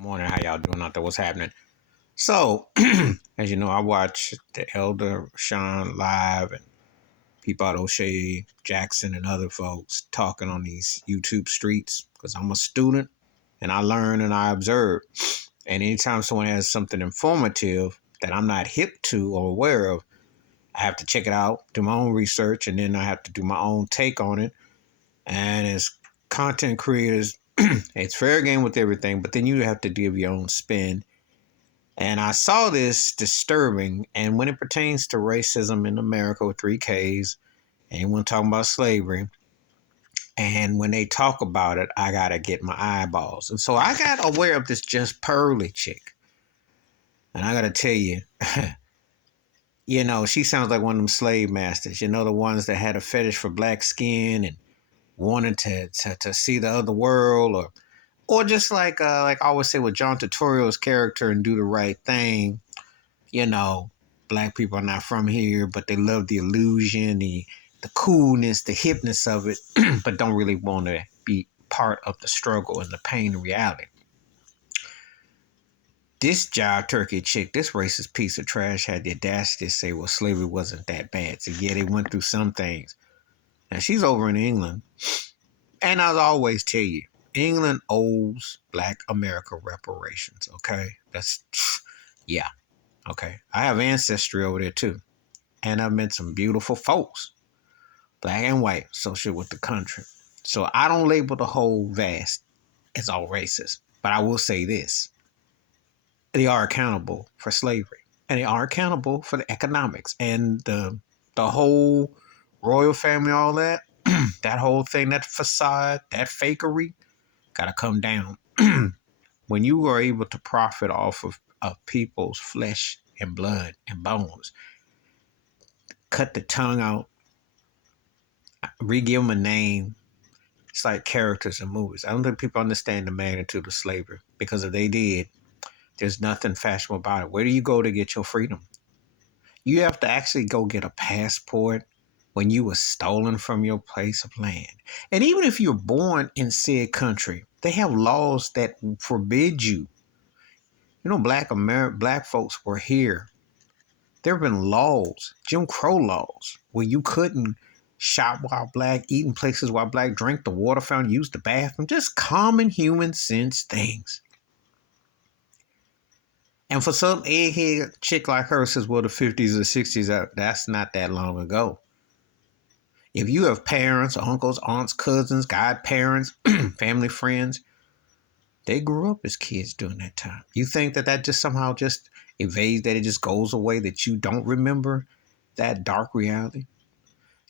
Morning, how y'all doing out there? What's happening? So, as you know, I watch the Elder Sean live and people out O'Shea Jackson and other folks talking on these YouTube streets because I'm a student and I learn and I observe. And anytime someone has something informative that I'm not hip to or aware of, I have to check it out, do my own research, and then I have to do my own take on it. And as content creators, it's fair game with everything, but then you have to give your own spin. And I saw this disturbing. And when it pertains to racism in America with three Ks, anyone talking about slavery, and when they talk about it, I got to get my eyeballs. And so I got aware of this Just Pearly chick. And I got to tell you, she sounds like one of them slave masters, the ones that had a fetish for black skin and wanted to see the other world, or just like I always say with John Turturro's character in Do the Right Thing. Black people are not from here, but they love the illusion, the coolness, the hipness of it, but don't really want to be part of the struggle and the pain and reality. This jive turkey chick, this racist piece of trash, had the audacity to say, well, slavery wasn't that bad. So yeah, they went through some things. Now she's over in England, and I'll always tell you, England owes Black America reparations. Okay, yeah. Okay, I have ancestry over there too, and I've met some beautiful folks, black and white, associated with the country. So I don't label the whole vast as all racist, but I will say this: they are accountable for slavery, and they are accountable for the economics and the whole royal family, all that, that whole thing, that facade, that fakery, gotta come down. When you are able to profit off of people's flesh and blood and bones, cut the tongue out, re-give them a name. It's like characters in movies. I don't think people understand the magnitude of slavery, because if they did, there's nothing fashionable about it. Where do you go to get your freedom? You have to actually go get a passport when you were stolen from your place of land. And even if you're born in said country, they have laws that forbid you. Black folks were here. There have been laws, Jim Crow laws, where you couldn't shop while black, eat in places while black, drink the water fountain, use the bathroom, just common human sense things. And for some egghead chick like her says, well, the 50s or 60s, that's not that long ago. If you have parents, uncles, aunts, cousins, godparents, family friends, they grew up as kids during that time. You think that just somehow just evades, that it just goes away, that you don't remember that dark reality?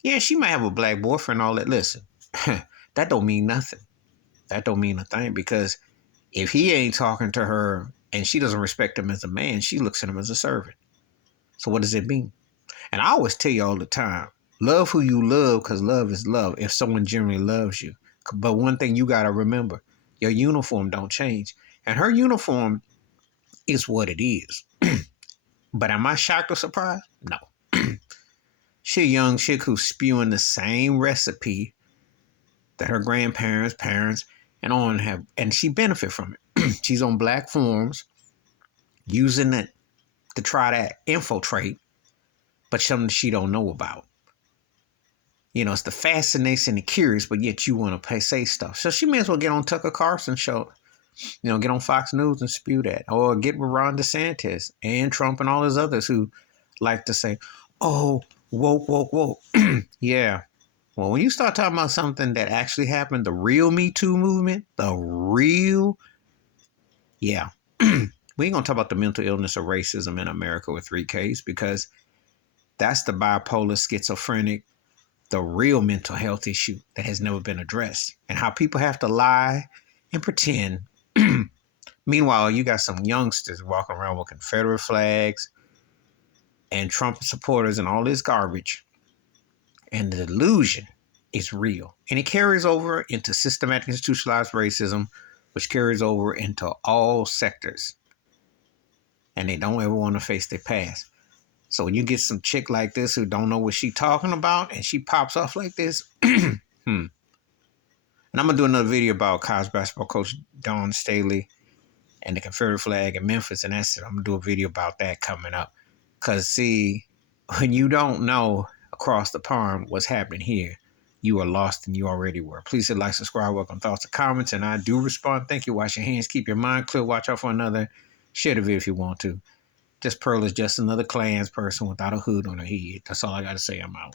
Yeah, she might have a black boyfriend, all that. Listen, that don't mean nothing. That don't mean a thing, because if he ain't talking to her and she doesn't respect him as a man, she looks at him as a servant. So what does it mean? And I always tell you all the time, love who you love, because love is love if someone generally loves you. But one thing you got to remember, your uniform don't change. And her uniform is what it is. But am I shocked or surprised? No. She a young chick who's spewing the same recipe that her grandparents, parents, and on have, and she benefit from it. She's on black forums using it to try to infiltrate, but something she don't know about. It's the fascination and curious, but yet you want to say stuff. So she may as well get on Tucker Carlson show, get on Fox News and spew that, or get with Ron DeSantis and Trump and all those others who like to say, oh, woke, woke, woke. Yeah. Well, when you start talking about something that actually happened, the real Me Too movement, yeah. We ain't going to talk about the mental illness of racism in America with three Ks, because that's the bipolar, schizophrenic, the real mental health issue that has never been addressed, and how people have to lie and pretend. Meanwhile, you got some youngsters walking around with Confederate flags and Trump supporters and all this garbage. And the delusion is real. And it carries over into systematic institutionalized racism, which carries over into all sectors. And they don't ever want to face their past. So when you get some chick like this who don't know what she talking about, and she pops off like this, And I'm going to do another video about college basketball coach Dawn Staley and the Confederate flag in Memphis. And that's it. I'm going to do a video about that coming up. Because, see, when you don't know across the pond what's happening here, you are lost and you already were. Please hit like, subscribe, welcome thoughts and comments, and I do respond. Thank you. Wash your hands. Keep your mind clear. Watch out for another. Share the video if you want to. This Pearl is just another Klans person without a hood on her head. That's all I got to say. I'm out.